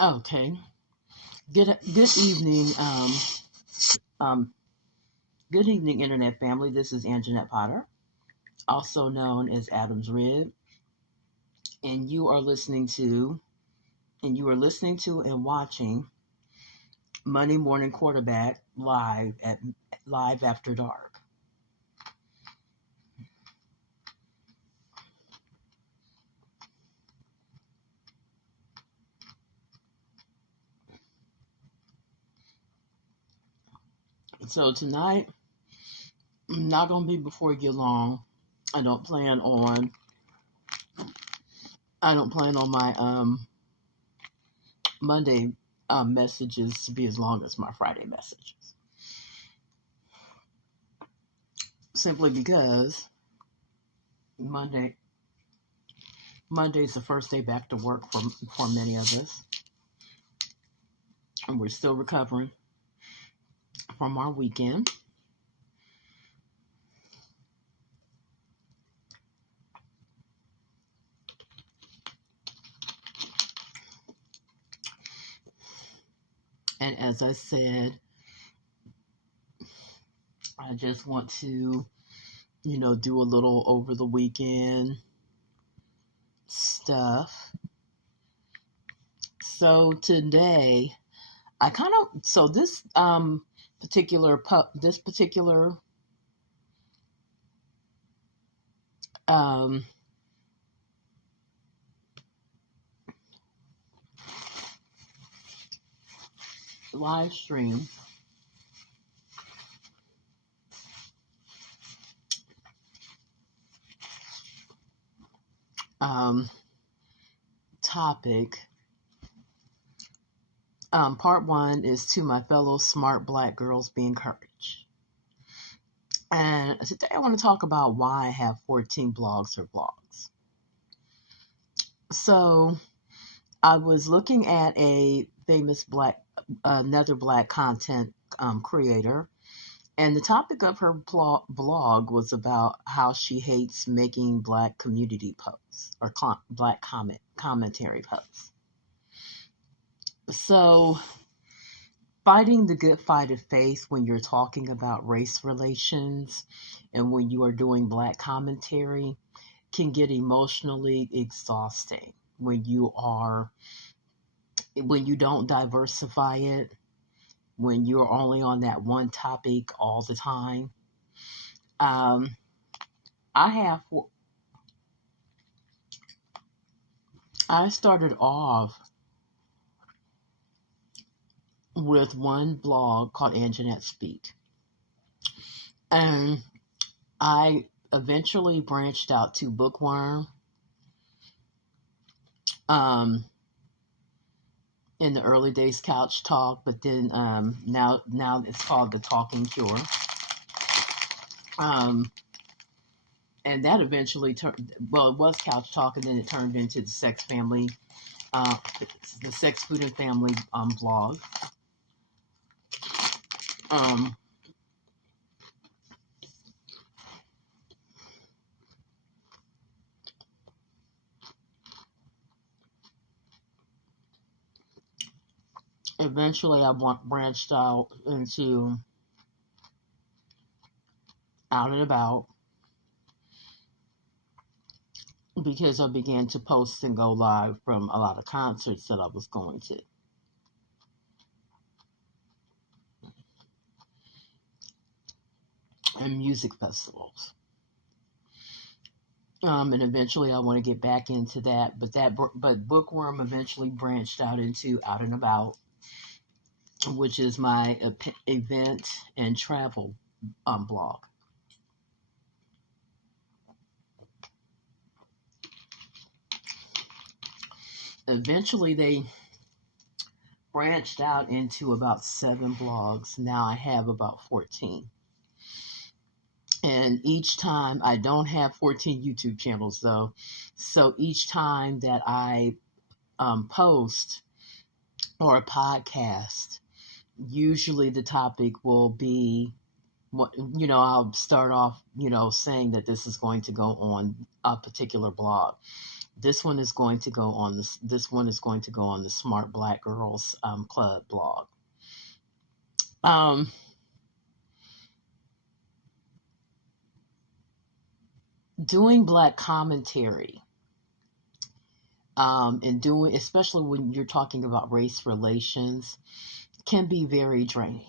Okay. Good evening, um, good evening, Internet family. This is Anjanette Potter, also known as Adam's Rib, and you are listening to and watching Monday Morning Quarterback Live After Dark. So tonight, I'm not gonna be before you get long. I don't plan on my Monday messages to be as long as my Friday messages, simply because Monday Monday's the first day back to work for many of us, and we're still recovering from our weekend. And as I said, I just want to, do a little over the weekend stuff. So today, I kind of so this particular um live stream um topic. Part one is to my fellow smart black girls, be encouraged. And today I want to talk about why I have 14 blogs or blogs. So I was looking at a famous another black content creator, and the topic of her blog was about how she hates making black community posts or black commentary posts. So fighting the good fight of faith when you're talking about race relations and when you are doing black commentary can get emotionally exhausting when you don't diversify it, when you're only on that one topic all the time. Um, I started off with one blog called Anjanette Speak, and I eventually branched out to Bookworm. In the early days, Couch Talk, but then now it's called The Talking Cure. And that eventually it was Couch Talk, and then it turned into the Sex Family, the Sex, Food, and Family blog. Eventually, I branched out into Out and About, because I began to post and go live from a lot of concerts that I was going to. And music festivals. And eventually I want to get back into that, but Bookworm eventually branched out into Out and About, which is my event and travel blog. Eventually they branched out into about 7 blogs. Now I have about 14. And each time, I don't have 14 YouTube channels though. So each time that I post or a podcast, usually the topic will be, I'll start off, saying that this is going to go on a particular blog. This one is going to go on the Smart Black Girls Club blog. Doing Black commentary, and doing, especially when you're talking about race relations, can be very draining.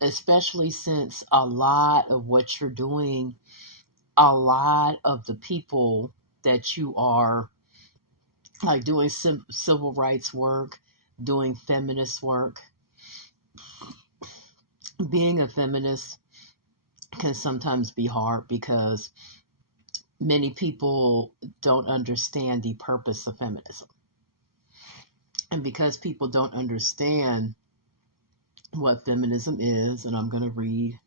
Especially since a lot of what you're doing, a lot of the people that you are like doing civil rights work, doing feminist work, being a feminist can sometimes be hard because many people don't understand the purpose of feminism. And because people don't understand what feminism is, and I'm going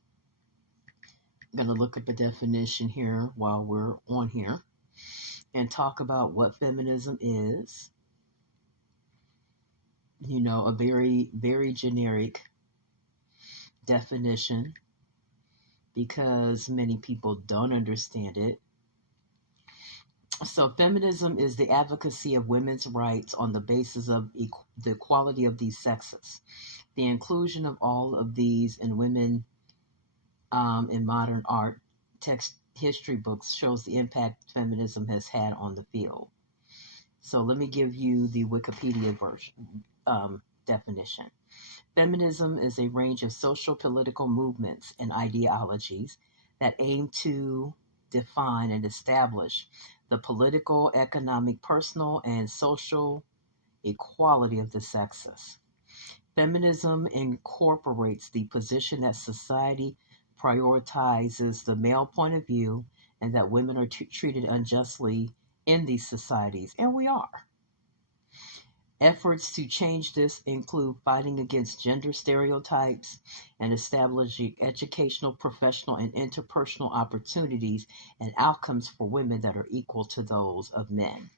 to look up a definition here while we're on here and talk about what feminism is. You know, a very, very generic definition because many people don't understand it. So, feminism is the advocacy of women's rights on the basis of the equality of these sexes. The inclusion of all of these in women in modern art, text, history books shows the impact feminism has had on the field. So, let me give you the Wikipedia version definition. Feminism is a range of social political movements and ideologies that aim to define and establish the political, economic, personal, and social equality of the sexes. Feminism incorporates the position that society prioritizes the male point of view and that women are treated unjustly in these societies, and we are. Efforts to change this include fighting against gender stereotypes and establishing educational, professional, and interpersonal opportunities and outcomes for women that are equal to those of men.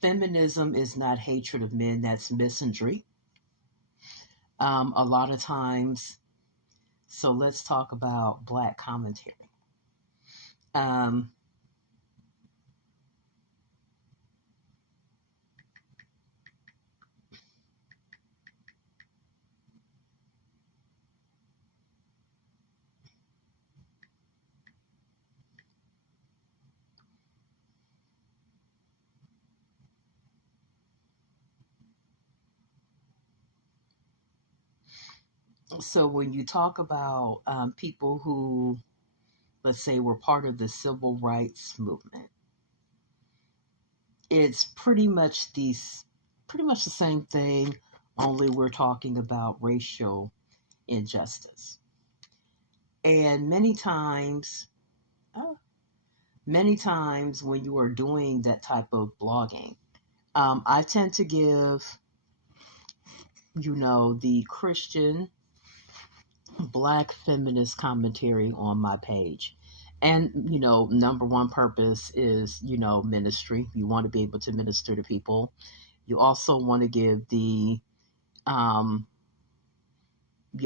Feminism is not hatred of men, that's misandry. A lot of times, so let's talk about Black commentary. So when you talk about people who, let's say, were part of the civil rights movement, it's pretty much the same thing, only we're talking about racial injustice. And many times when you are doing that type of blogging, I tend to give, the Christian Black feminist commentary on my page. And, number one purpose is, ministry. You want to be able to minister to people. You also want to give you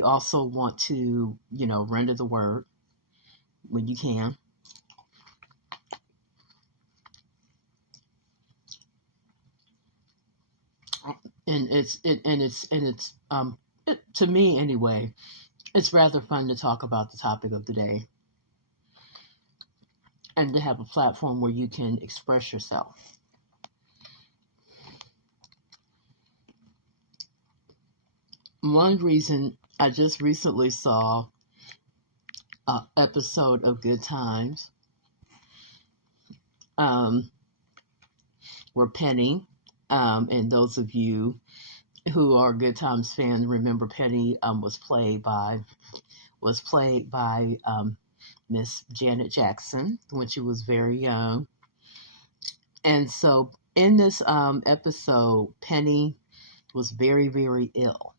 also want to, render the word when you can. And to me anyway, it's rather fun to talk about the topic of the day and to have a platform where you can express yourself. One reason, I just recently saw an episode of Good Times where Penny, and those of you who are Good Times fans remember Penny was played by Miss Janet Jackson when she was very young. And so in this episode, Penny was very, very ill.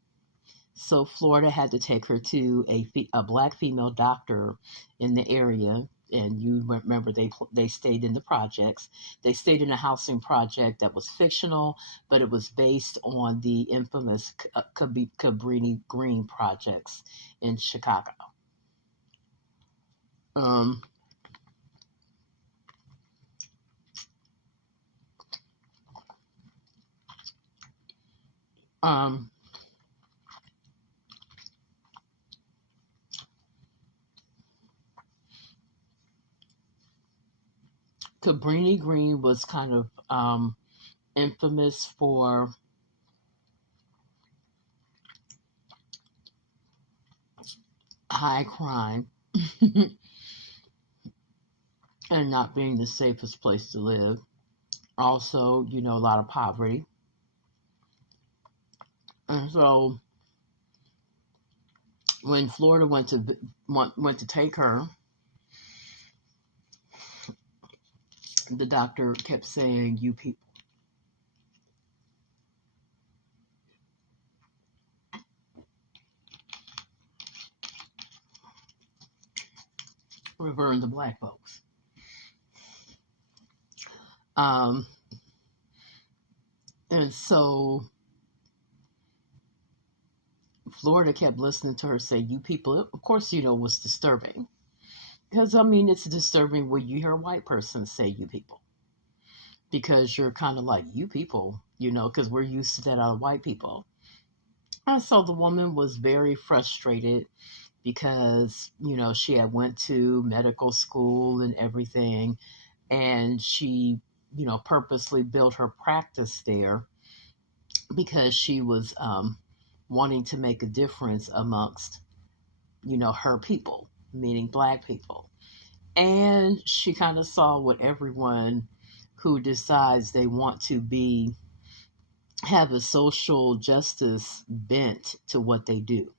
So Florida had to take her to a Black female doctor in the area. And you remember they stayed in the projects. They stayed in a housing project that was fictional, but it was based on the infamous Cabrini Green projects in Chicago. Um, Cabrini Green was kind of infamous for high crime and not being the safest place to live. Also, a lot of poverty. And so when Florida went to take her, the doctor kept saying, "You people." Referring to black folks. Um, and so Florida kept listening to her say, "You people." Of course, it was disturbing. Because, it's disturbing when you hear a white person say, "You people." Because you're kind of like, "You people," because we're used to that out of white people. And so the woman was very frustrated because, she had went to medical school and everything. And she, purposely built her practice there because she was wanting to make a difference amongst, her people, meaning black people. And she kind of saw what everyone who decides they want to have a social justice bent to what they do.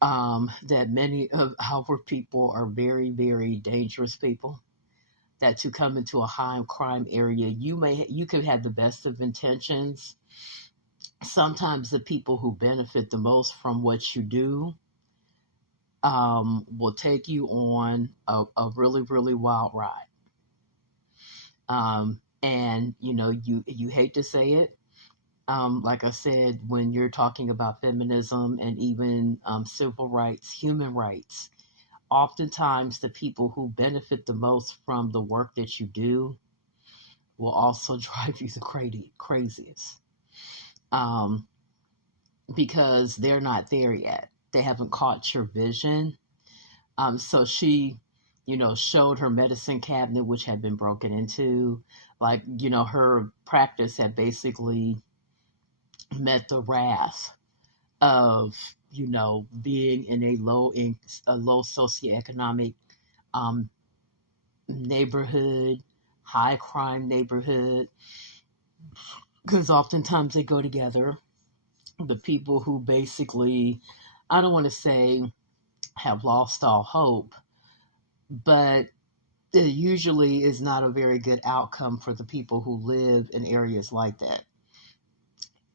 That many of our people are very, very dangerous people. That to come into a high crime area, you could have the best of intentions. Sometimes the people who benefit the most from what you do will take you on a really, really wild ride. And you hate to say it. Like I said, when you're talking about feminism and even civil rights, human rights, oftentimes the people who benefit the most from the work that you do will also drive you the craziest. Because they're not there yet. They haven't caught your vision. So she, showed her medicine cabinet, which had been broken into. Like, her practice had basically met the wrath of, being in a low socioeconomic neighborhood, high crime neighborhood, because oftentimes they go together. The people who basically, I don't want to say have lost all hope, but it usually is not a very good outcome for the people who live in areas like that.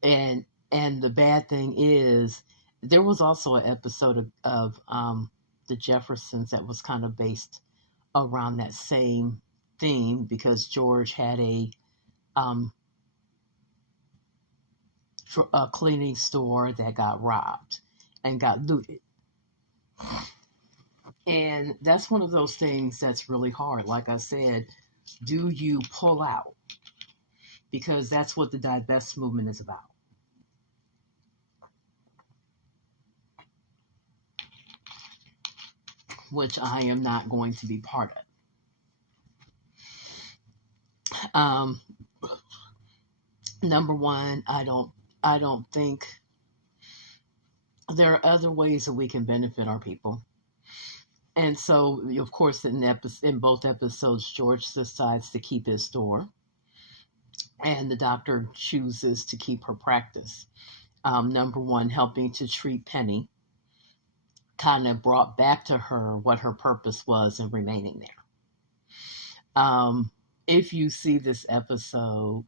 And the bad thing is, there was also an episode of the Jeffersons that was kind of based around that same theme because George had um, a cleaning store that got robbed and got looted. And that's one of those things that's really hard. Like I said, do you pull out? Because that's what the divest movement is about. Which I am not going to be part of. Number one, I don't think there are other ways that we can benefit our people. And so, of course, in both episodes, George decides to keep his store, and the doctor chooses to keep her practice. Number one, helping to treat Penny kind of brought back to her what her purpose was in remaining there. If you see this episode,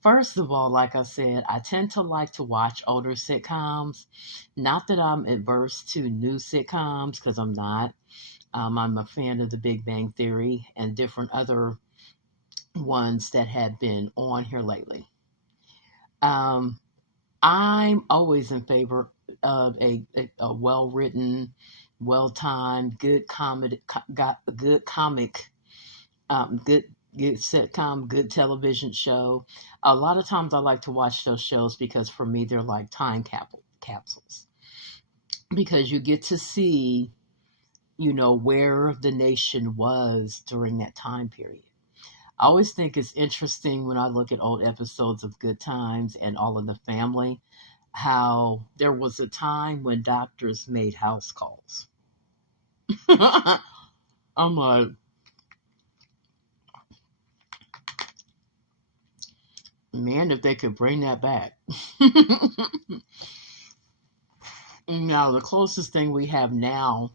first of all, like I said, I tend to like to watch older sitcoms. Not that I'm adverse to new sitcoms, because I'm not. I'm a fan of The Big Bang Theory and different other ones that have been on here lately. I'm always in favor of a well-written, well-timed, good comedy, good comic, good good sitcom, good television show. A lot of times I like to watch those shows because for me they're like capsules. Because you get to see, where the nation was during that time period. I always think it's interesting when I look at old episodes of Good Times and All in the Family, how there was a time when doctors made house calls. I'm like, man, if they could bring that back. Now, the closest thing we have now,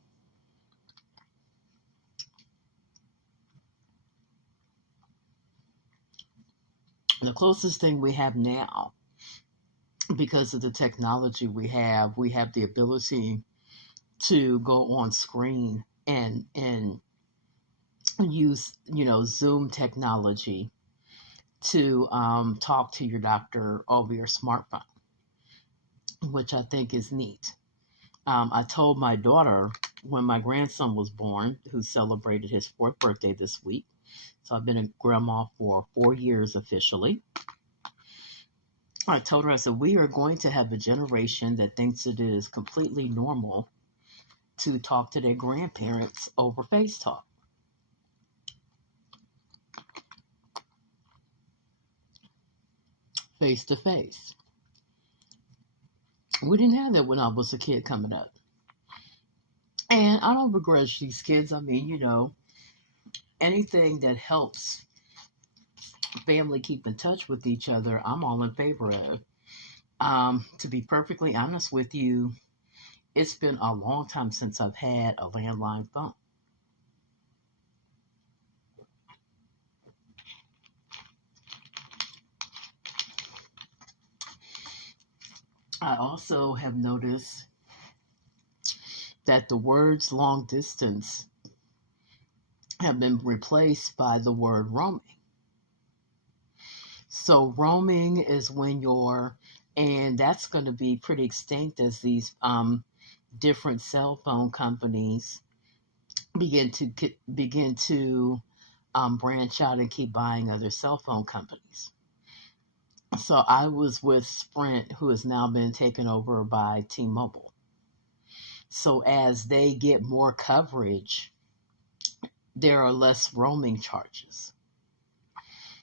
because of the technology we have the ability to go on screen and use, Zoom technology to talk to your doctor over your smartphone, which I think is neat. I told my daughter when my grandson was born, who celebrated his 4th birthday this week. So I've been a grandma for 4 years officially. I told her, I said, we are going to have a generation that thinks it is completely normal to talk to their grandparents over FaceTalk. Face to face. We didn't have that when I was a kid coming up. And I don't begrudge these kids. I mean, anything that helps family keep in touch with each other, I'm all in favor of. To be perfectly honest with you, it's been a long time since I've had a landline phone. I also have noticed that the words long distance have been replaced by the word roaming. So roaming is when and that's going to be pretty extinct as these different cell phone companies begin to branch out and keep buying other cell phone companies. So I was with Sprint, who has now been taken over by T-Mobile. So as they get more coverage, there are less roaming charges.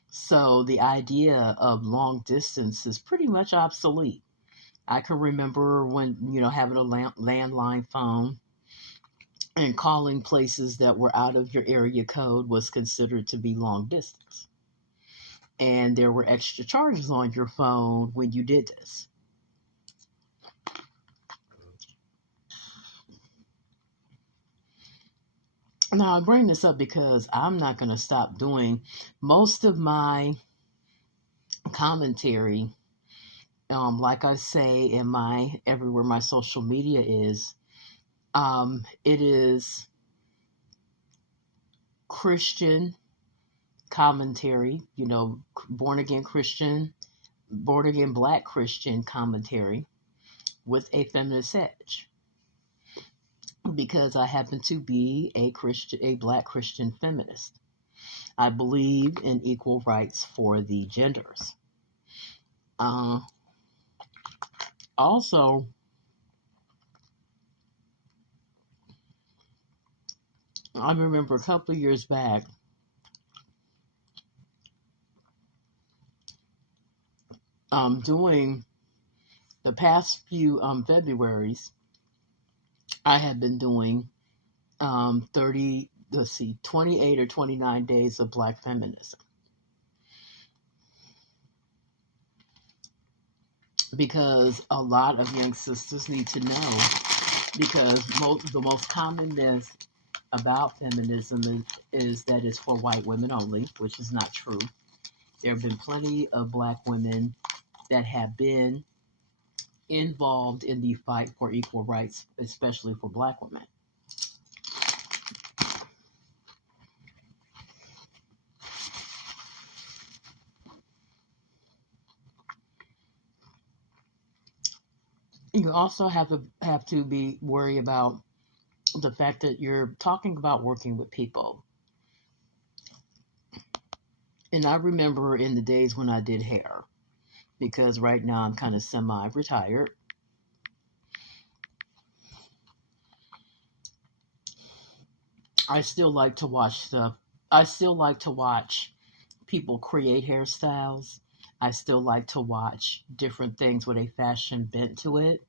So the idea of long distance is pretty much obsolete. I can remember when, having a landline phone and calling places that were out of your area code was considered to be long distance. And there were extra charges on your phone when you did this. Now, I bring this up because I'm not going to stop doing most of my commentary. Like I say in everywhere my social media is, it is Christian commentary, born again Black Christian commentary with a feminist edge. Because I happen to be a Black Christian feminist. I believe in equal rights for the genders. Also, I remember a couple of years back, doing the past few Februaries, I had been doing 28 or 29 days of Black feminism. Because a lot of young sisters need to know, because the most common myth about feminism is that it's for white women only, which is not true. There have been plenty of Black women that have been involved in the fight for equal rights, especially for Black women. You also have to be worried about the fact that you're talking about working with people. And I remember in the days when I did hair, because right now I'm kind of semi-retired. I still like to watch stuff. I still like to watch people create hairstyles. I still like to watch different things with a fashion bent to it.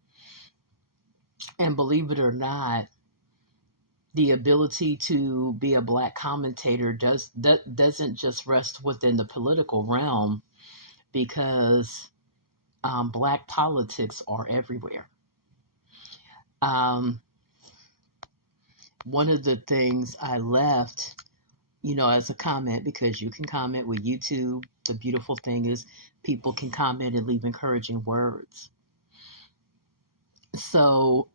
And believe it or not, the ability to be a black commentator doesn't just rest within the political realm, because black politics are everywhere. Um, One of the things I left, as a comment, because you can comment with YouTube. The beautiful thing is people can comment and leave encouraging words. So,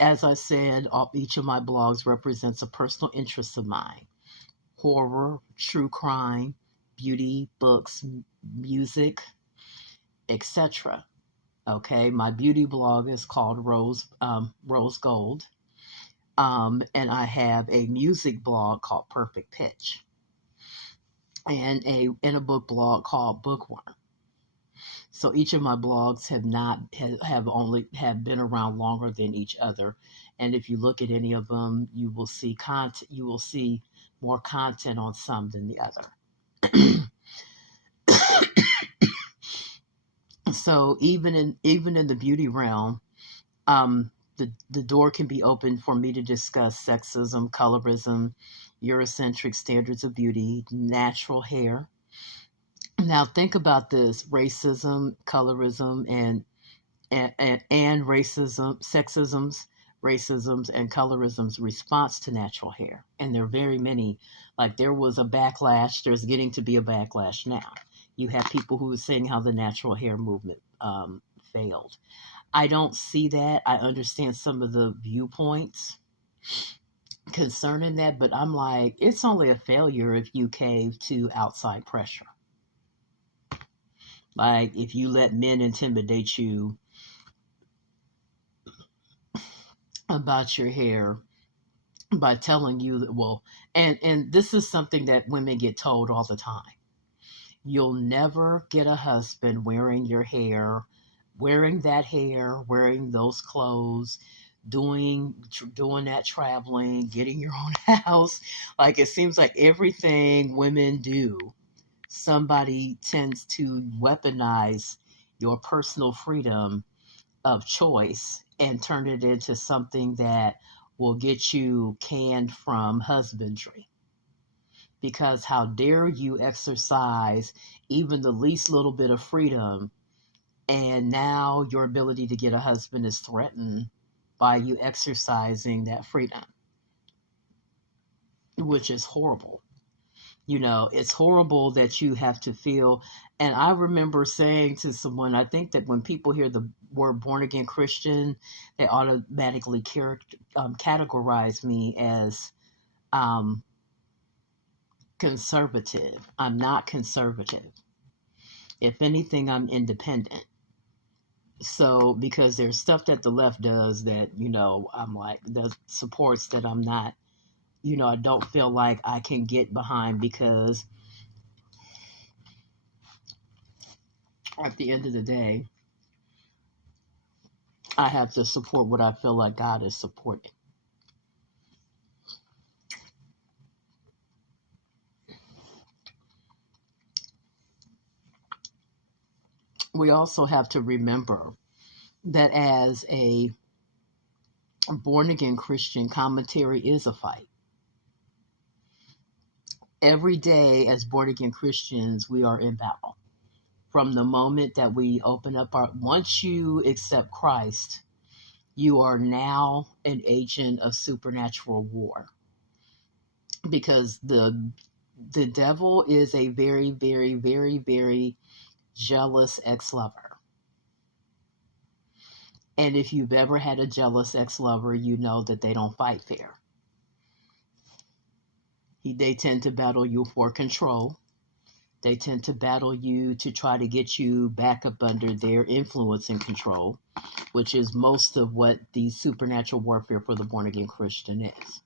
as I said, each of my blogs represents a personal interest of mine: horror, true crime, beauty, books, music, etc. Okay, my beauty blog is called Rose Gold, and I have a music blog called Perfect Pitch, and a book blog called Bookworm. So each of my blogs have been around longer than each other, and if you look at any of them, you will see content. You will see more content on some than the other. So even in the beauty realm, the door can be open for me to discuss sexism, colorism, Eurocentric standards of beauty, natural hair. Now think about this: racism, colorism, and racism, racisms, and colorism's response to natural hair. And there are very many. Like, there was a backlash. There's getting to be a backlash now. You have people who are saying how the natural hair movement failed. I don't see that. I understand some of the viewpoints concerning that, but I'm like, it's only a failure if you cave to outside pressure. Like, if you let men intimidate you about your hair by telling you that, well, and this is something that women get told all the time: you'll never get a husband wearing your hair, wearing that hair, wearing those clothes, doing that traveling, getting your own house. Like, it seems like everything women do, somebody tends to weaponize your personal freedom of choice and turn it into something that will get you canned from husbandry. Because how dare you exercise even the least little bit of freedom, and now your ability to get a husband is threatened by you exercising that freedom, which is horrible. It's horrible that you have to feel. And I remember saying to someone, I think that when people hear the word born again Christian, they automatically categorize me as conservative. I'm not conservative. If anything, I'm independent. So, because there's stuff that the left does that, I'm like, that supports that I'm not, I don't feel like I can get behind, because at the end of the day, I have to support what I feel like God is supporting. We also have to remember that as a born again Christian, commentary is a fight. Every day as born again Christians, we are in battle. From the moment that we open up once you accept Christ, you are now an agent of supernatural war, because the devil is a very, very, very, very jealous ex-lover. And if you've ever had a jealous ex-lover, you know that they don't fight fair. They tend to battle you for control. They tend to battle you to try to get you back up under their influence and control, which is most of what the supernatural warfare for the born-again Christian is.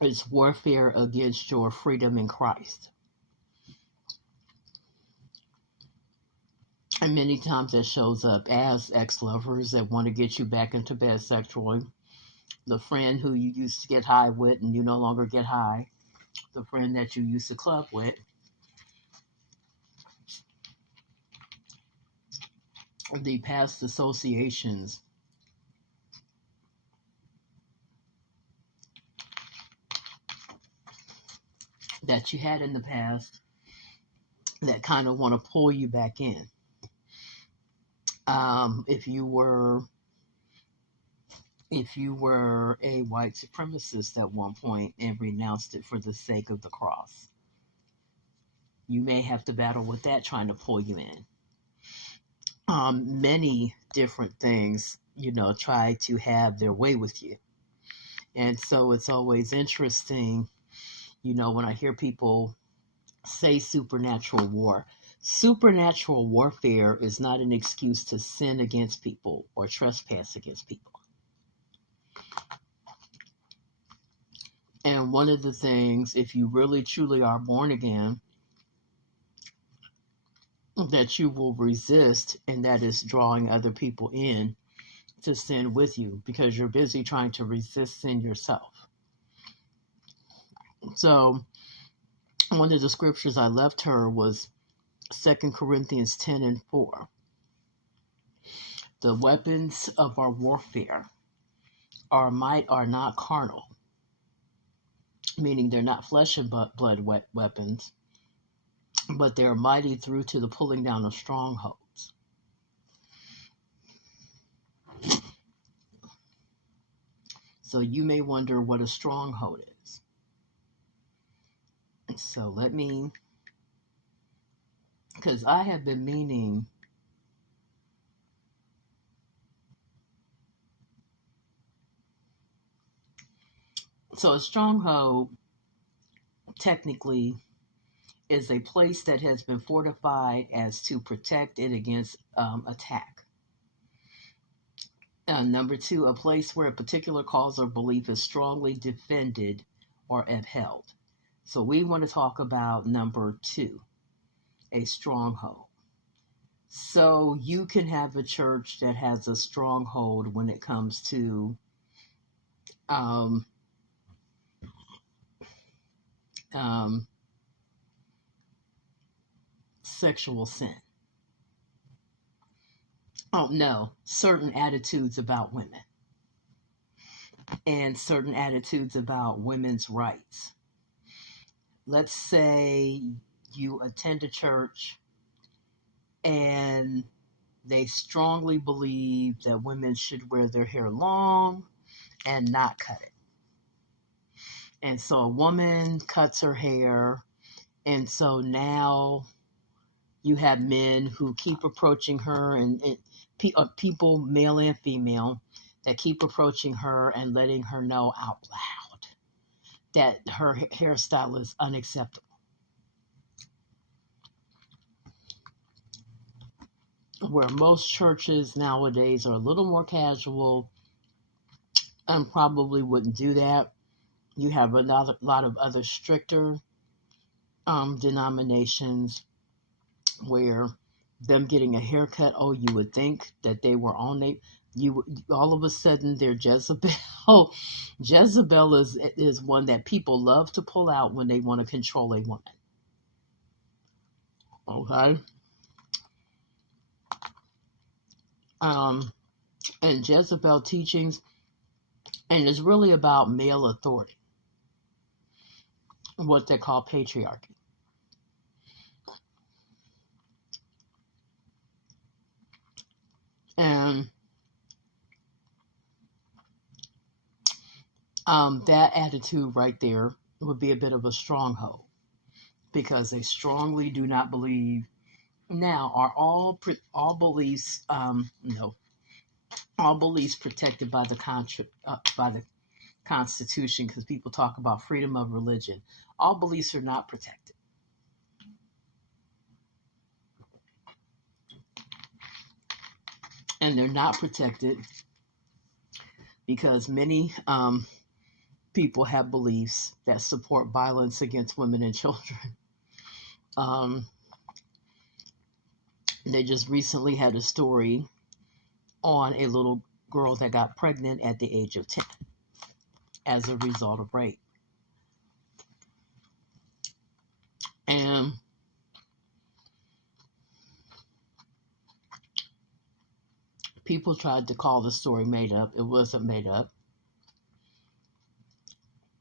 It's warfare against your freedom in Christ. And many times it shows up as ex-lovers that want to get you back into bed sexually. The friend who you used to get high with and you no longer get high. The friend that you used to club with. The past associations that you had in the past that kind of want to pull you back in. If you were a white supremacist at one point and renounced it for the sake of the cross, you may have to battle with that trying to pull you in. Many different things, try to have their way with you. And so it's always interesting, when I hear people say supernatural war. Supernatural warfare is not an excuse to sin against people or trespass against people. And one of the things, if you really truly are born again, that you will resist, and that is drawing other people in to sin with you because you're busy trying to resist sin yourself. So one of the scriptures I left her was 2 Corinthians 10:4. The weapons of our warfare, our might, are not carnal, meaning they're not flesh and blood weapons, but they're mighty through to the pulling down of strongholds. So you may wonder what a stronghold is. So because I have been meaning so a stronghold technically is a place that has been fortified as to protect it against attack. Number 2, a place where a particular cause or belief is strongly defended or upheld. So we want to talk about number 2, a stronghold. So you can have a church that has a stronghold when it comes to sexual sin. Oh no, certain attitudes about women and certain attitudes about women's rights. Let's say you attend a church and they strongly believe that women should wear their hair long and not cut it. And so a woman cuts her hair, and so now you have men who keep approaching her, and people, male and female, that keep approaching her and letting her know out loud that her hairstyle is unacceptable. Where most churches nowadays are a little more casual and probably wouldn't do that. You have a lot of other stricter denominations where them getting a haircut, you would think that they were on all of a sudden they're Jezebel. Jezebel is one that people love to pull out when they want to control a woman. Okay. And Jezebel teachings, and it's really about male authority, what they call patriarchy. And that attitude right there would be a bit of a stronghold because they strongly do not believe. Now, are all beliefs no, all beliefs protected by the Constitution? Because people talk about freedom of religion. All beliefs are not protected. And they're not protected because many people have beliefs that support violence against women and children. Um, they just recently had a story on a little girl that got pregnant at the age of 10 as a result of rape. And people tried to call the story made up. It wasn't made up,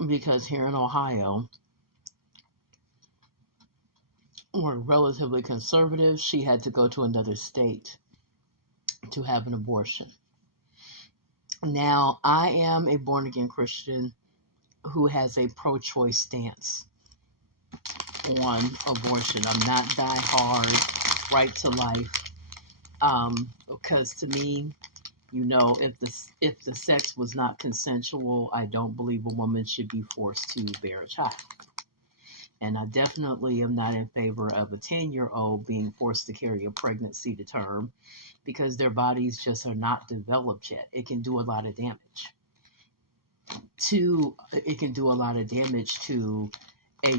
because here in Ohio, we're relatively conservative. She had to go to another state to have an abortion. Now, I am a born-again Christian who has a pro-choice stance on abortion. I'm not die-hard, right to life, because to me, if the sex was not consensual, I don't believe a woman should be forced to bear a child. And I definitely am not in favor of a 10-year-old being forced to carry a pregnancy to term, because their bodies just are not developed yet. It can do a lot of damage. It can do a lot of damage to a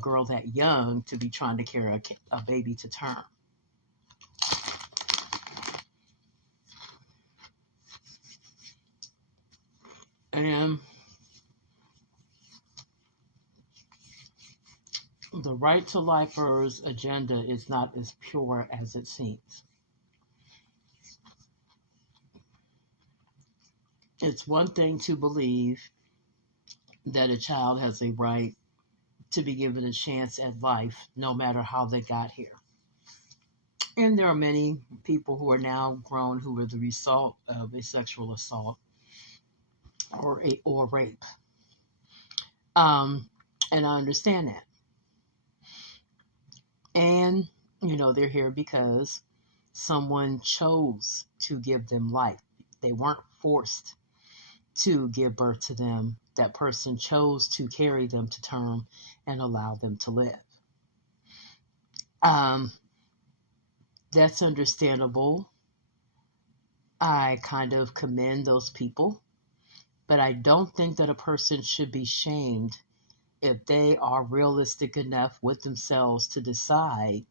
girl that young to be trying to carry a baby to term. And the right to lifers agenda is not as pure as it seems. It's one thing to believe that a child has a right to be given a chance at life, no matter how they got here. And there are many people who are now grown who were the result of a sexual assault or rape. And I understand that. And, they're here because someone chose to give them life. They weren't forced to give birth to them. That person chose to carry them to term and allow them to live. That's understandable. I kind of commend those people, but I don't think that a person should be shamed if they are realistic enough with themselves to decide,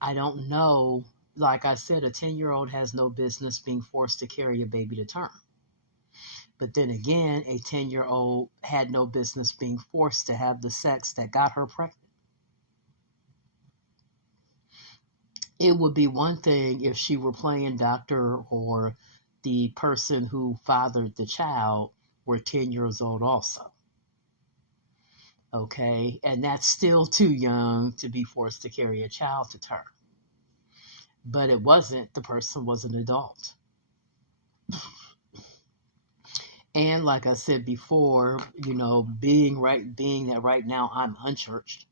I don't know, like I said, a 10-year-old has no business being forced to carry a baby to term. But then again, a 10-year-old had no business being forced to have the sex that got her pregnant. It would be one thing if she were playing doctor or the person who fathered the child were 10 years old also. Okay, and that's still too young to be forced to carry a child to term. But it wasn't. The person was an adult. And like I said before, being that right now I'm unchurched,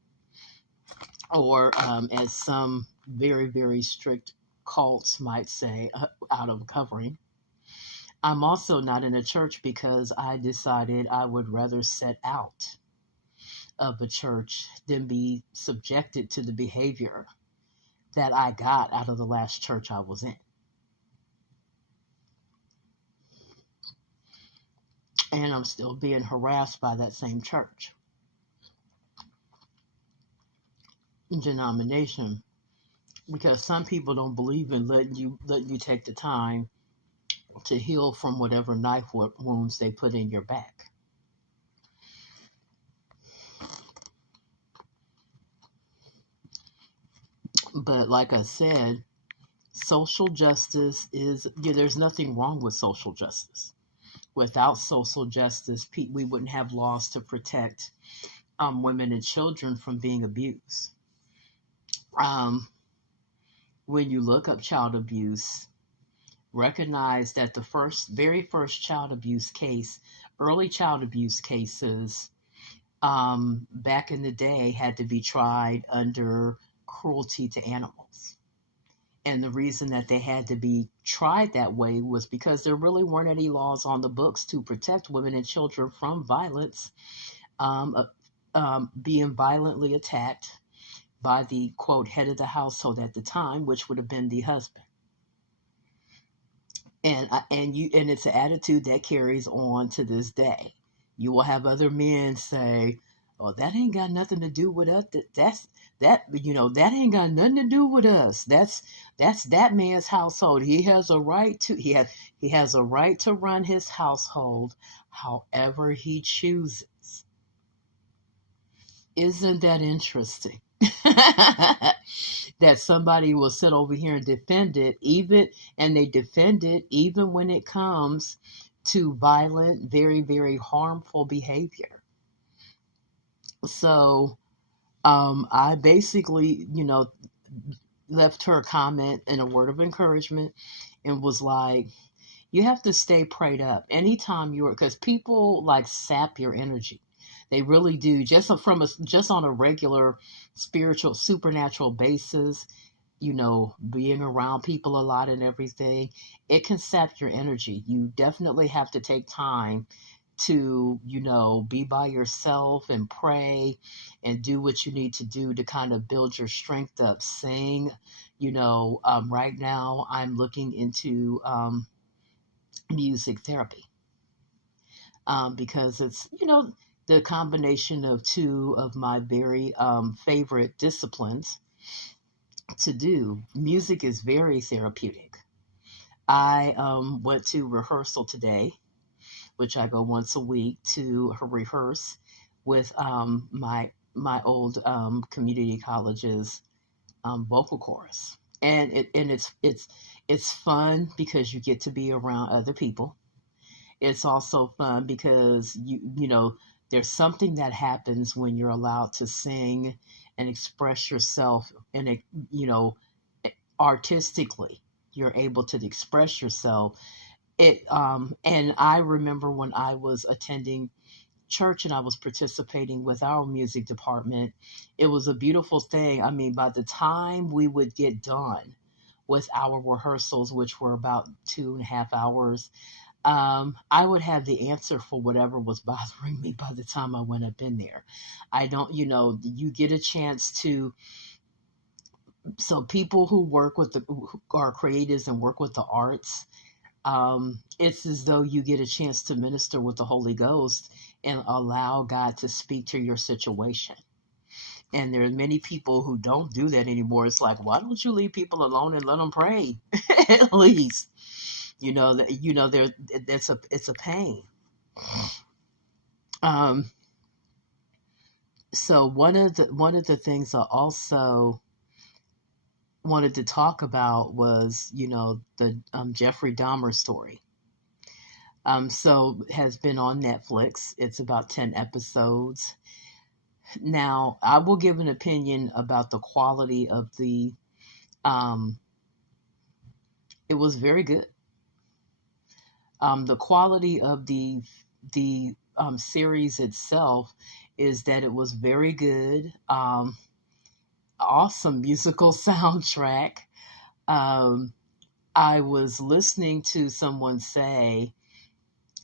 or as some very, very strict cults might say, out of covering. I'm also not in a church because I decided I would rather set out of a church than be subjected to the behavior that I got out of the last church I was in. And I'm still being harassed by that same church denomination, because some people don't believe in letting you take the time to heal from whatever knife wounds they put in your back. But like I said, social justice there's nothing wrong with social justice. Without social justice, we wouldn't have laws to protect women and children from being abused. When you look up child abuse, recognize that the very first child abuse case, early child abuse cases, back in the day had to be tried under cruelty to animals. And the reason that they had to be tried that way was because there really weren't any laws on the books to protect women and children from violence, being violently attacked by the, quote, head of the household at the time, which would have been the husband. And it's an attitude that carries on to this day. You will have other men say, "Oh, that ain't got nothing to do with us. That ain't got nothing to do with us. That's that man's household. He has a right to he has a right to run his household however he chooses." Isn't that interesting? That somebody will sit over here and defend it, and they defend it even when it comes to violent, very, very harmful behavior. So I basically, left her a comment and a word of encouragement and was like, you have to stay prayed up anytime because people like sap your energy. They really do. Just on a regular spiritual, supernatural basis, being around people a lot and everything, it can sap your energy. You definitely have to take time to, be by yourself and pray and do what you need to do to kind of build your strength up. Sing, right now I'm looking into music therapy because it's, the combination of two of my very favorite disciplines to do. Music is very therapeutic. I went to rehearsal today, which I go once a week to rehearse with my old community college's vocal chorus, and it's fun because you get to be around other people. It's also fun because there's something that happens when you're allowed to sing and express yourself in a artistically. You're able to express yourself. And I remember when I was attending church and I was participating with our music department, it was a beautiful thing. I mean, by the time we would get done with our rehearsals, which were about 2.5 hours, I would have the answer for whatever was bothering me by the time I went up in there. I don't, you get a chance to, so people who who are creatives and work with the arts, it's as though you get a chance to minister with the Holy Ghost and allow God to speak to your situation. And there are many people who don't do that anymore. It's like, why don't you leave people alone and let them pray at least? It's a pain. So one of the things I also wanted to talk about was, the Jeffrey Dahmer story. So has been on Netflix. It's about 10 episodes. Now, I will give an opinion about the quality of it was very good. The quality of the series itself is that it was very good. Awesome musical soundtrack. I was listening to someone say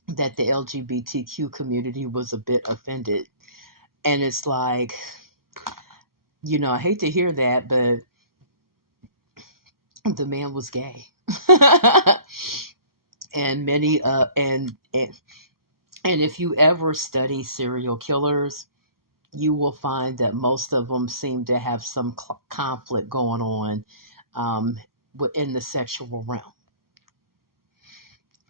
that the LGBTQ community was a bit offended. And it's like, I hate to hear that, but the man was gay. And many and if you ever study serial killers, you will find that most of them seem to have some conflict going on in the sexual realm.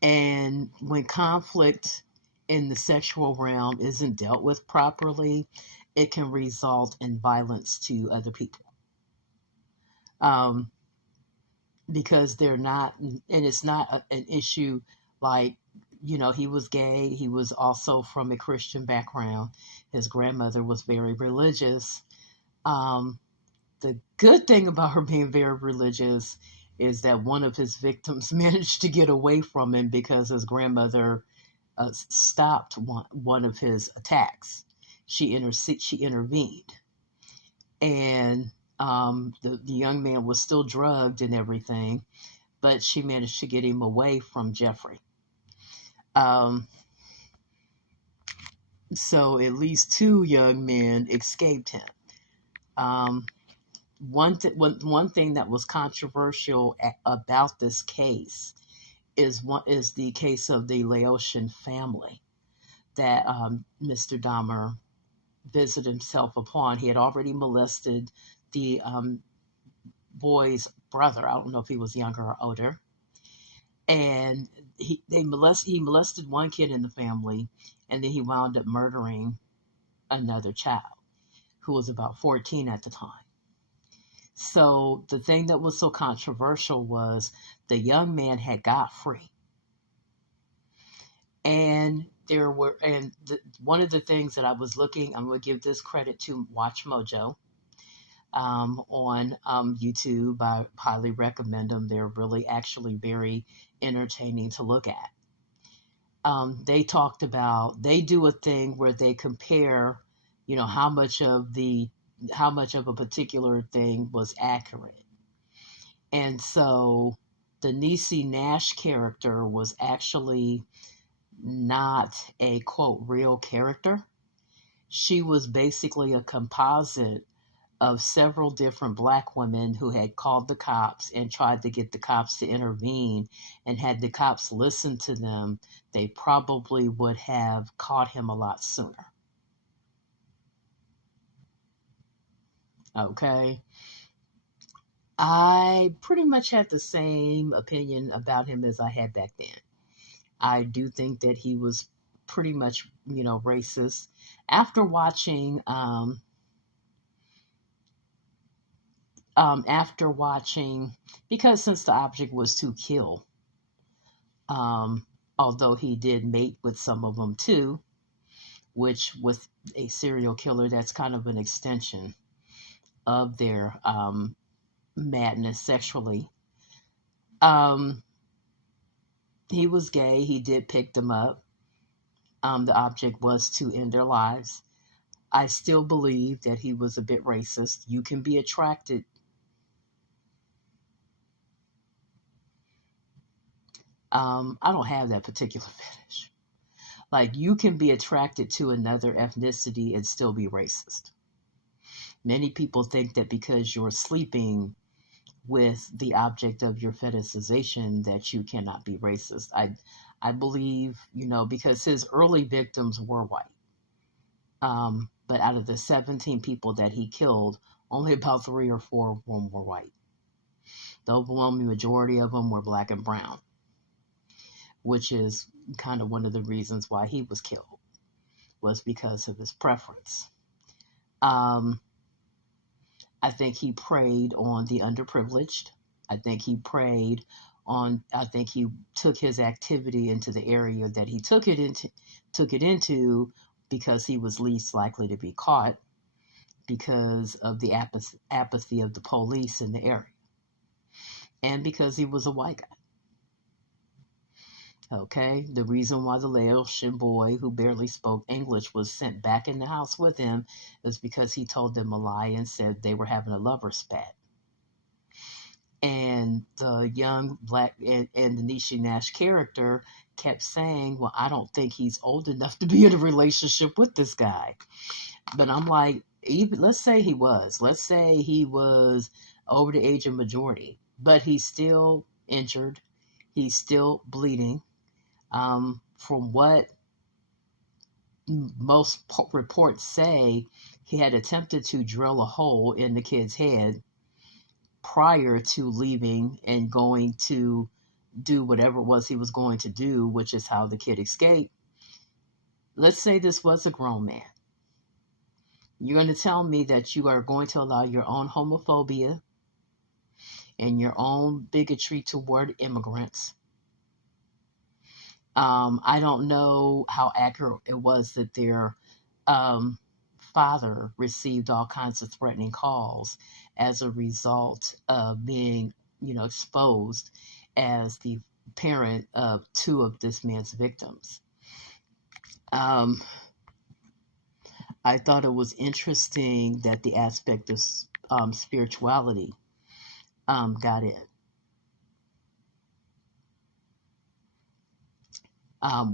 And when conflict in the sexual realm isn't dealt with properly, it can result in violence to other people. Because they're not, and it's not an issue like, he was gay. He was also from a Christian background. His grandmother was very religious. The good thing about her being very religious is that one of his victims managed to get away from him because his grandmother stopped one of his attacks. She intervened, and the young man was still drugged and everything, but she managed to get him away from Jeffrey. So at least 2 young men escaped him. One thing that was controversial about this case is the case of the Laotian family that Mr. Dahmer visited himself upon. He had already molested the boy's brother. I don't know if he was younger or older. And he molested one kid in the family, and then he wound up murdering another child who was about 14 at the time. So the thing that was so controversial was the young man had got free. And one of the things that I was looking, I'm going to give this credit to Watch Mojo on YouTube. I highly recommend them. They're really actually very entertaining to look at. They talked about, they do a thing where they compare, how much of a particular thing was accurate. And so the Niecy Nash character was actually not a quote real character. She was basically a composite of several different black women who had called the cops and tried to get the cops to intervene, and had the cops listened to them, they probably would have caught him a lot sooner. Okay. I pretty much had the same opinion about him as I had back then. I do think that he was pretty much, racist. After watching, because since the object was to kill, although he did mate with some of them too, which with a serial killer, that's kind of an extension of their madness sexually. He was gay. He did pick them up. The object was to end their lives. I still believe that he was a bit racist. You can be attracted. I don't have that particular fetish. Like, you can be attracted to another ethnicity and still be racist. Many people think that because you're sleeping with the object of your fetishization that you cannot be racist. I believe, because his early victims were white. But out of the 17 people that he killed, only about 3 or 4 of them were white. The overwhelming majority of them were black and brown, which is kind of one of the reasons why he was killed, was because of his preference. I think he preyed on the underprivileged. I think he took his activity into the area that he took it into because he was least likely to be caught because of the apathy of the police in the area. And because he was a white guy. Okay, the reason why the Laotian boy who barely spoke English was sent back in the house with him is because he told them a lie and said they were having a lover spat. And the young black and the Niecy Nash character kept saying, well, I don't think he's old enough to be in a relationship with this guy. But I'm like, even let's say he was over the age of majority, but he's still injured. He's still bleeding. From what most reports say, he had attempted to drill a hole in the kid's head prior to leaving and going to do whatever it was he was going to do, which is how the kid escaped. Let's say this was a grown man. You're going to tell me that you are going to allow your own homophobia and your own bigotry toward immigrants. I don't know how accurate it was that their father received all kinds of threatening calls as a result of being, exposed as the parent of 2 of this man's victims. I thought it was interesting that the aspect of spirituality got in.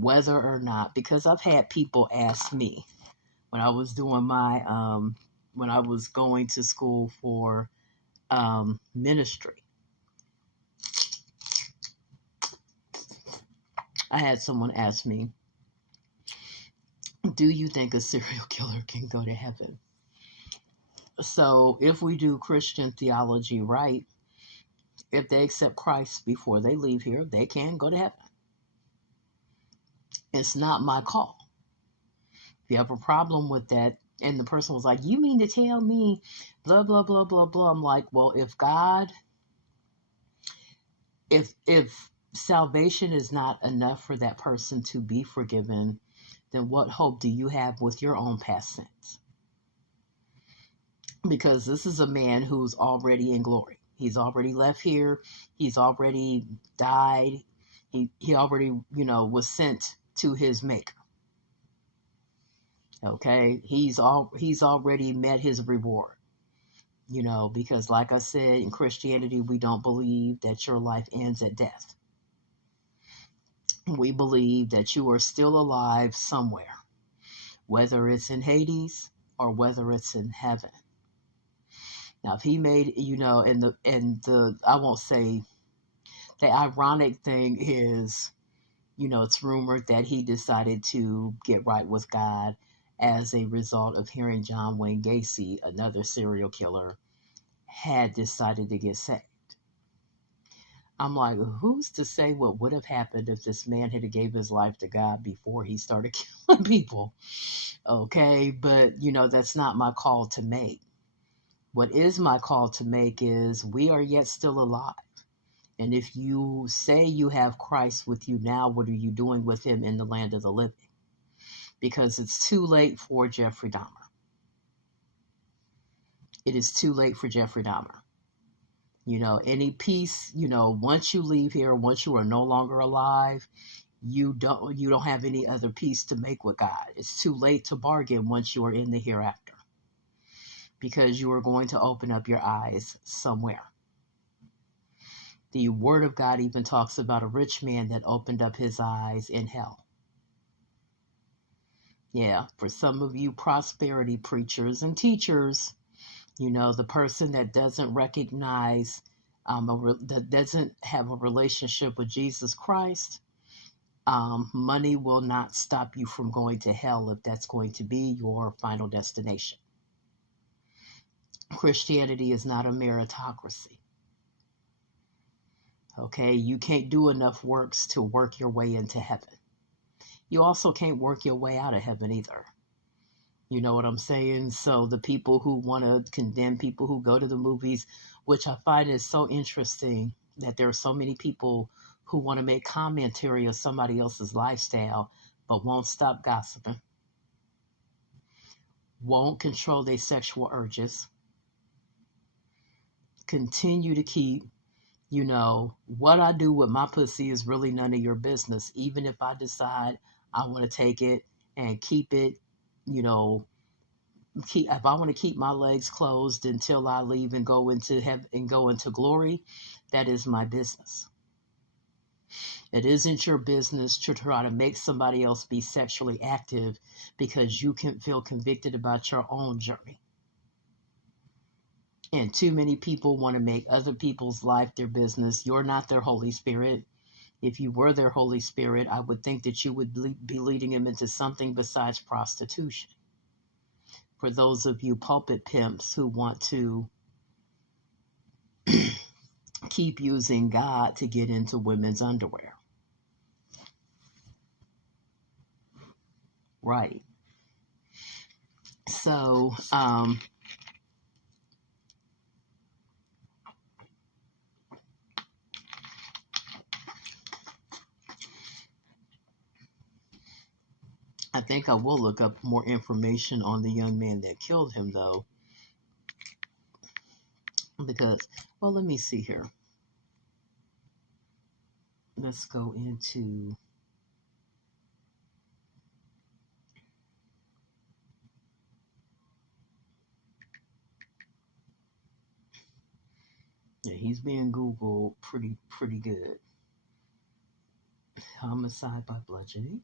Whether or not, because I've had people ask me when I was doing when I was going to school for ministry. I had someone ask me, do you think a serial killer can go to heaven? So if we do Christian theology right, if they accept Christ before they leave here, they can go to heaven. It's not my call. If you have a problem with that, and the person was like, you mean to tell me blah, blah, blah, blah, blah. I'm like, well, if salvation is not enough for that person to be forgiven, then what hope do you have with your own past sins? Because this is a man who's already in glory. He's already left here. He's already died. He already, was sent to his maker. Okay? He's already met his reward. Because like I said, in Christianity, we don't believe that your life ends at death. We believe that you are still alive somewhere, whether it's in Hades or whether it's in heaven. Now, if he made, I won't say, the ironic thing is, it's rumored that he decided to get right with God as a result of hearing John Wayne Gacy, another serial killer, had decided to get saved. I'm like, who's to say what would have happened if this man had gave his life to God before he started killing people? Okay, but, that's not my call to make. What is my call to make is we are yet still alive. And if you say you have Christ with you now, what are you doing with him in the land of the living? Because it's too late for Jeffrey Dahmer. It is too late for Jeffrey Dahmer. Any peace, once you leave here, once you are no longer alive, you don't have any other peace to make with God. It's too late to bargain once you are in the hereafter. Because you are going to open up your eyes somewhere. The Word of God even talks about a rich man that opened up his eyes in hell. Yeah, for some of you prosperity preachers and teachers, the person that doesn't recognize, that doesn't have a relationship with Jesus Christ, money will not stop you from going to hell if that's going to be your final destination. Christianity is not a meritocracy. Okay, you can't do enough works to work your way into heaven. You also can't work your way out of heaven either. You know what I'm saying? So the people who want to condemn people who go to the movies, which I find is so interesting that there are so many people who want to make commentary of somebody else's lifestyle, but won't stop gossiping, won't control their sexual urges, continue to keep, what I do with my pussy is really none of your business. Even if I decide I want to take it and keep it, if I want to keep my legs closed until I leave and go into heaven and go into glory, that is my business. It isn't your business to try to make somebody else be sexually active because you can feel convicted about your own journey. And too many people want to make other people's life their business. You're not their Holy Spirit. If you were their Holy Spirit, I would think that you would be leading them into something besides prostitution. For those of you pulpit pimps who want to keep using God to get into women's underwear. Right. So, I think I will look up more information on the young man that killed him, though. Because, well, let me see here. Let's go into... Yeah, he's being Googled pretty good. Homicide by bludgeoning.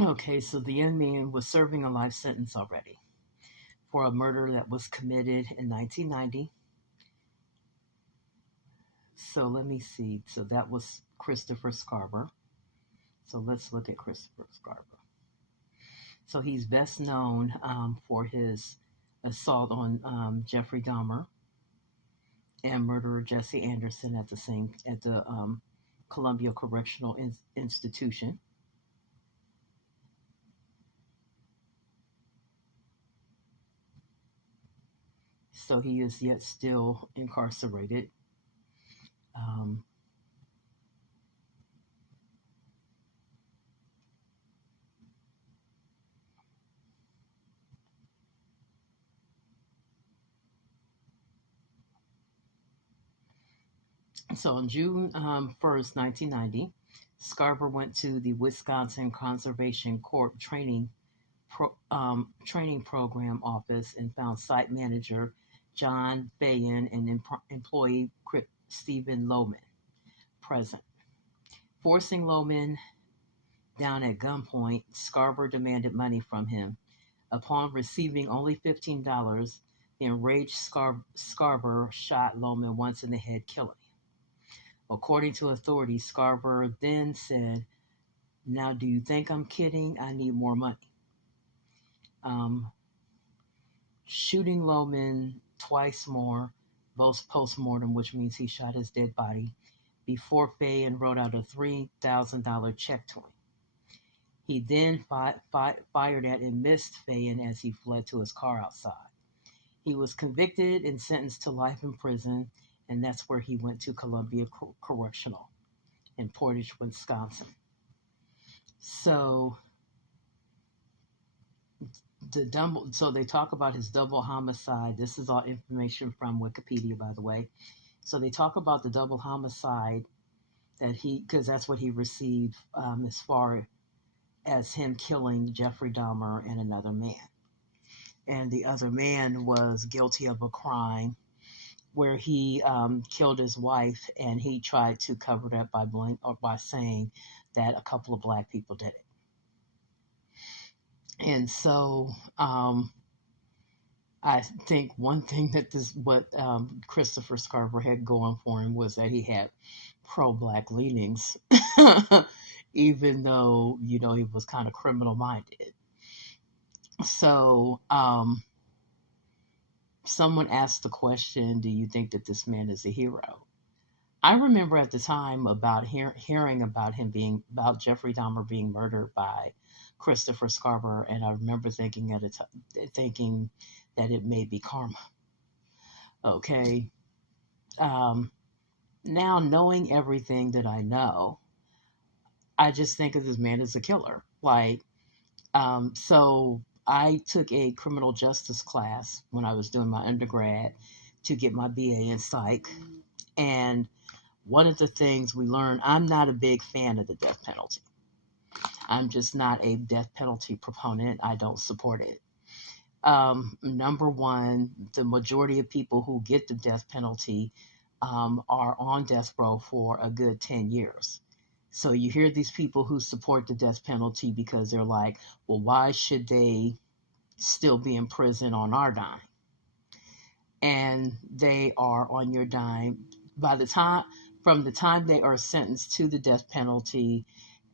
Okay, so the young man was serving a life sentence already for a murder that was committed in 1990. So let me see. So that was Christopher Scarver. So let's look at Christopher Scarver. So he's best known for his assault on Jeffrey Dahmer and murderer Jesse Anderson at the Columbia Correctional Institution. So he is yet still incarcerated. Um, so on June 1st, 1990, Scarver went to the Wisconsin Conservation Corps training program office and found site manager John Fayen and employee Stephen Lohman present. Forcing Lohman down at gunpoint, Scarver demanded money from him. Upon receiving only $15, the enraged Scarver shot Lohman once in the head, killing him. According to authorities, Scarver then said, "Now, do you think I'm kidding? I need more money." Um, Shooting Lohman twice more, both post-mortem, which means he shot his dead body, before Fayen wrote out a $3,000 check to him. He then fired at and missed Fayen as he fled to his car outside. He was convicted and sentenced to life in prison, and that's where he went to Columbia Correctional in Portage, Wisconsin. So so they talk about his double homicide. This is all information from Wikipedia, by the way. So they talk about the double homicide because that's what he received as far as him killing Jeffrey Dahmer and another man. And the other man was guilty of a crime where he killed his wife, and he tried to cover it up by saying that a couple of black people did it. And so I think one thing that Christopher Scarver had going for him was that he had pro-black leanings, even though he was kind of criminal-minded. So someone asked the question, "Do you think that this man is a hero?" I remember at the time about hearing about Jeffrey Dahmer being murdered by Christopher Scarver, and I remember thinking that it may be karma. Okay. Now knowing everything that I know, I just think of this man as a killer. So I took a criminal justice class when I was doing my undergrad to get my BA in psych, and one of the things we learned, I'm not a big fan of the death penalty. I'm just not a death penalty proponent. I don't support it. Number one, the majority of people who get the death penalty are on death row for a good 10 years. So you hear these people who support the death penalty because they're like, well, why should they still be in prison on our dime? And they are on your dime from the time they are sentenced to the death penalty,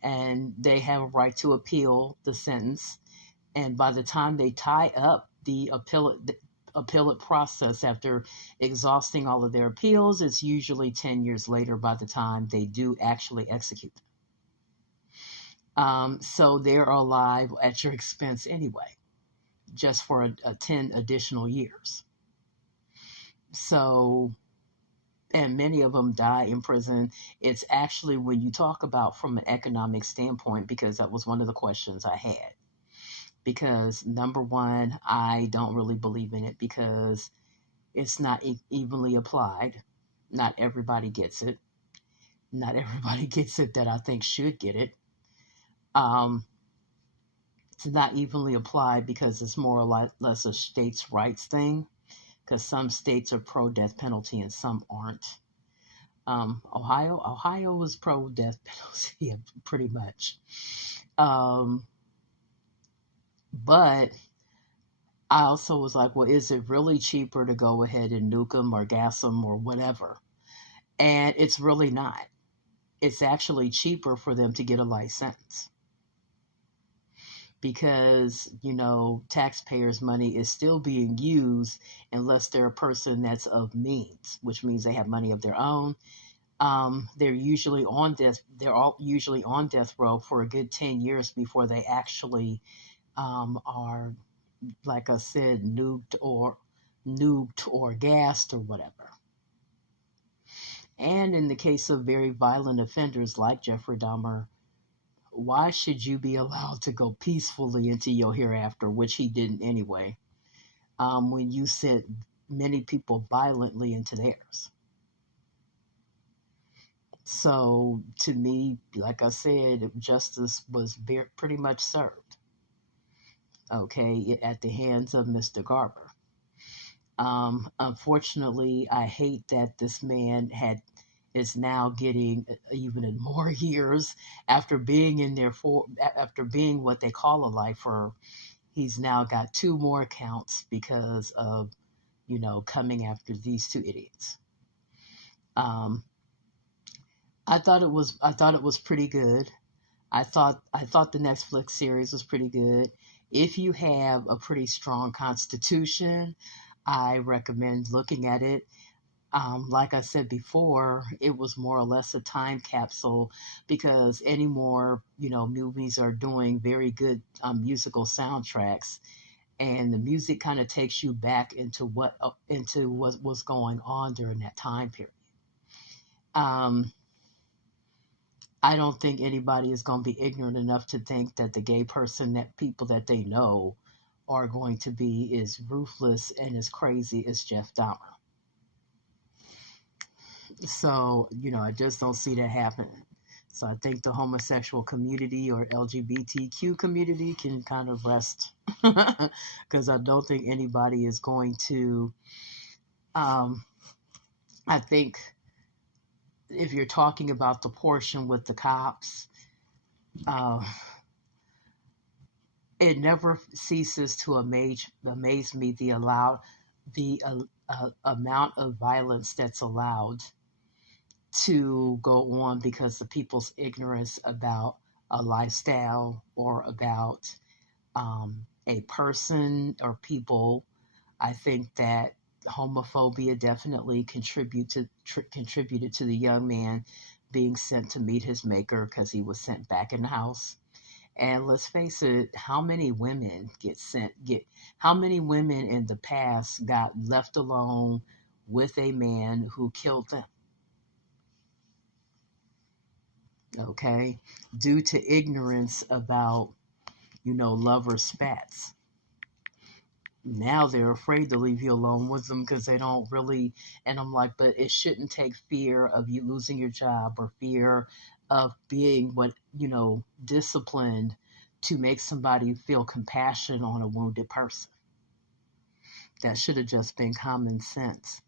and they have a right to appeal the sentence. And by the time they tie up the appellate process after exhausting all of their appeals, it's usually 10 years later by the time they do actually execute them. So they're alive at your expense anyway, just for 10 additional years. So, and many of them die in prison. It's actually, when you talk about from an economic standpoint, because that was one of the questions I had. Because number one, I don't really believe in it because it's not evenly applied. Not everybody gets it. Not everybody gets it that I think should get it. It's not evenly applied because it's more or less a states' rights thing. Because some states are pro-death penalty and some aren't. Ohio was pro-death penalty pretty much. But I also was like, well, is it really cheaper to go ahead and nuke them or gas them or whatever? And it's really not. It's actually cheaper for them to get a license because, taxpayers' money is still being used unless they're a person that's of means, which means they have money of their own. They're all usually on death row for a good 10 years before they actually are, like I said, nuked or gassed or whatever. And in the case of very violent offenders like Jeffrey Dahmer, why should you be allowed to go peacefully into your hereafter, which he didn't anyway, when you sent many people violently into theirs? So to me, like I said, justice was pretty much served, okay, at the hands of Mr. Garber. Unfortunately, I hate that this man is now getting even more years after being in there after being what they call a lifer. He's now got 2 more counts because of coming after these 2 idiots. Um, I thought it was pretty good. I thought the Netflix series was pretty good. If you have a pretty strong constitution, I recommend looking at it. Like I said before, it was more or less a time capsule because anymore, movies are doing very good musical soundtracks, and the music kind of takes you back into what was going on during that time period. Um, I don't think anybody is going to be ignorant enough to think that the gay person that people that they know are going to be as ruthless and as crazy as Jeff Dahmer. So, I just don't see that happening. So I think the homosexual community or LGBTQ community can kind of rest because I don't think anybody is going to. Um, I think if you're talking about the portion with the cops, uh, it never ceases to amaze me the amount of violence that's allowed to go on because of people's ignorance about a lifestyle or about a person or people. I think that homophobia definitely contributed to the young man being sent to meet his maker because he was sent back in the house. And let's face it, how many women in the past got left alone with a man who killed them? Okay, due to ignorance about, love or spats. Now they're afraid to leave you alone with them because they don't really. And I'm like, but it shouldn't take fear of you losing your job or fear of being disciplined to make somebody feel compassion on a wounded person. That should have just been common sense.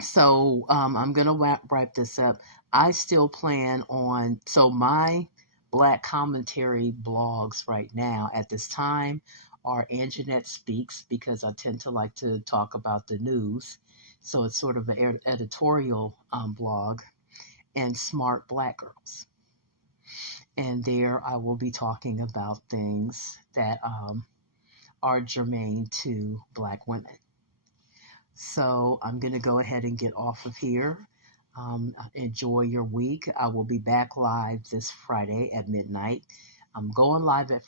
So I'm going to wrap this up. I still plan on, so my Black commentary blogs right now at this time are Anjanette Speaks because I tend to like to talk about the news. So it's sort of an editorial blog, and Smart Black Girls. And there I will be talking about things that are germane to Black women. So I'm going to go ahead and get off of here. Enjoy your week. I will be back live this Friday at midnight. Going live at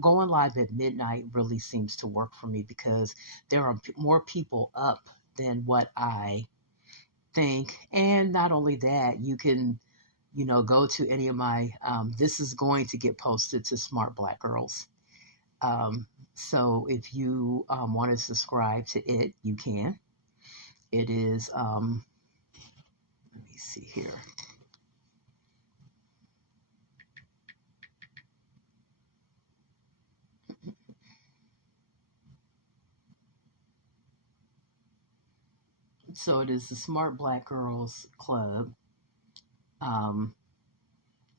going live at midnight really seems to work for me because there are more people up than what I think. And not only that, you can, go to any of my, this is going to get posted to Smart Black Girls. So if you want to subscribe to it, you can. It is, let me see here. So it is the Smart Black Girls Club. Um,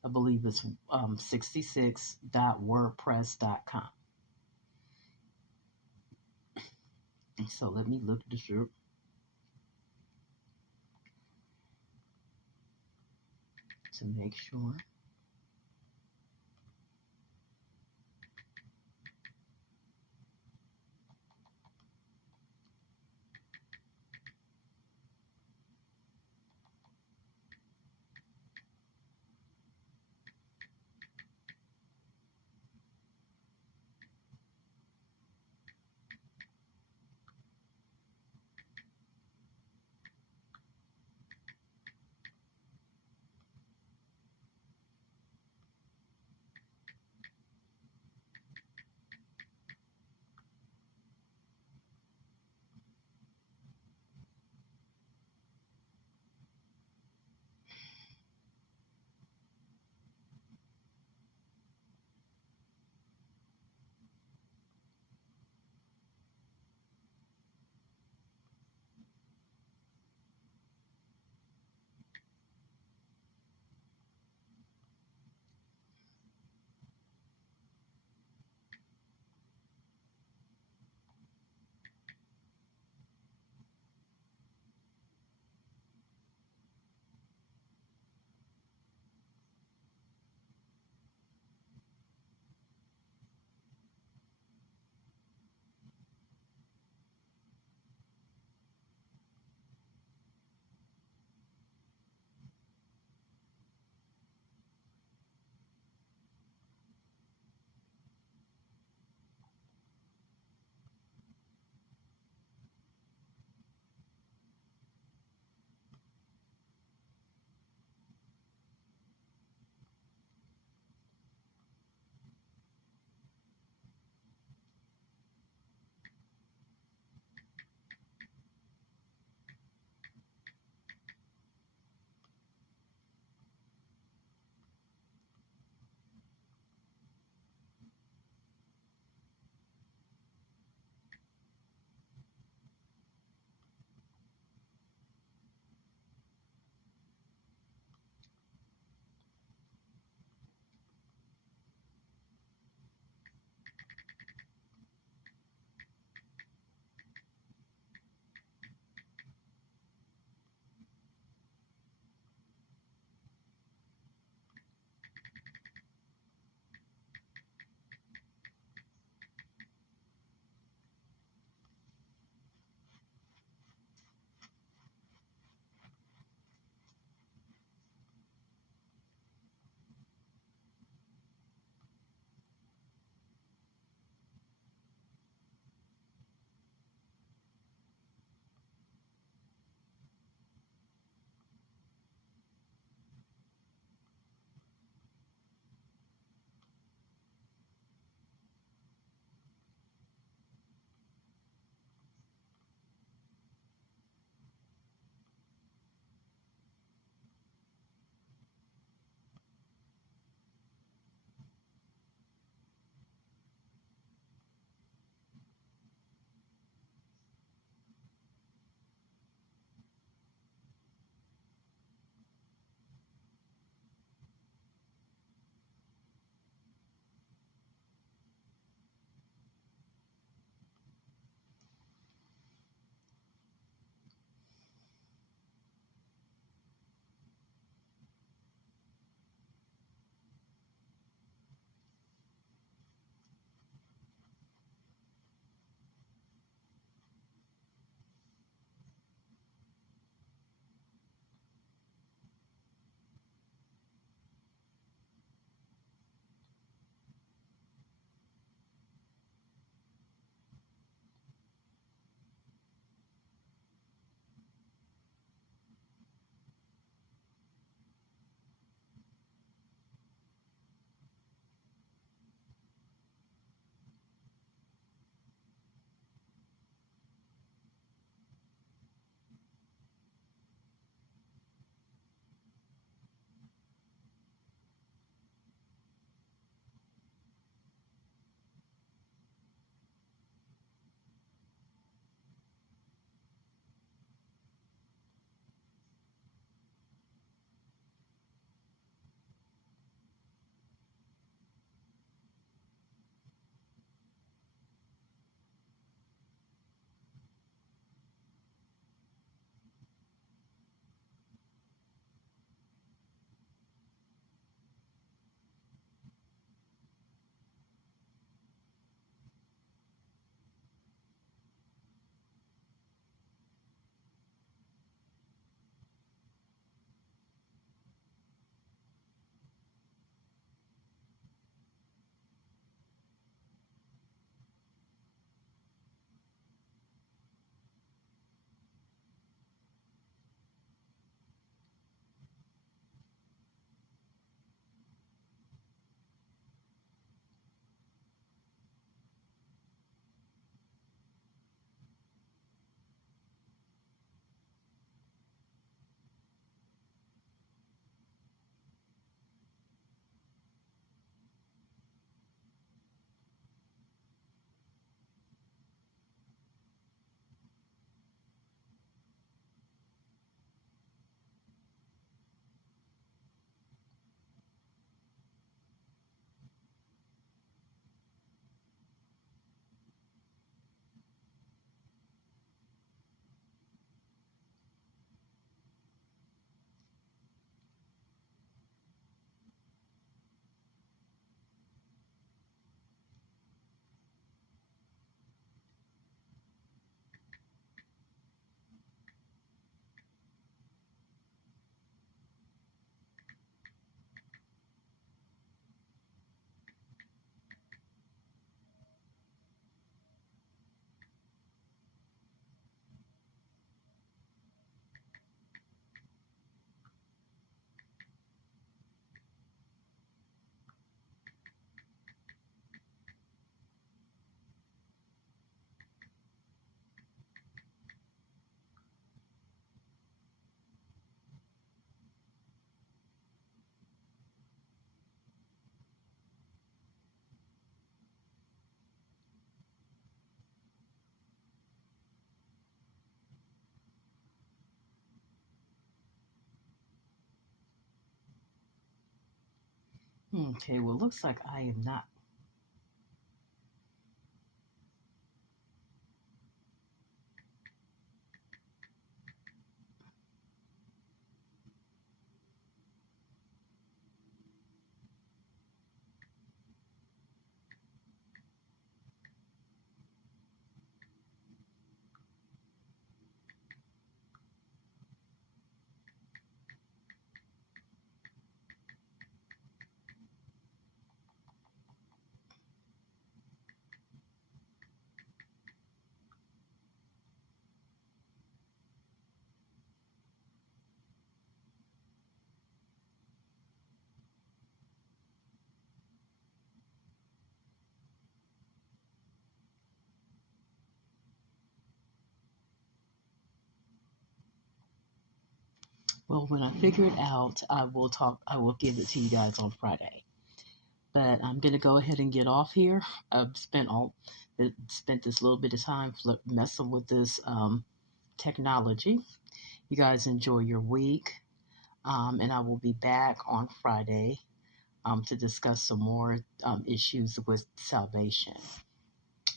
I believe it's 66.wordpress.com. So let me look this up to make sure. Okay, well, looks like I am not. Well, when I figure it out, I will give it to you guys on Friday. But I'm gonna go ahead and get off here. I've spent this little bit of time messing with this technology. You guys enjoy your week, and I will be back on Friday to discuss some more issues with salvation.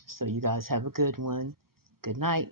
So you guys have a good one. Good night.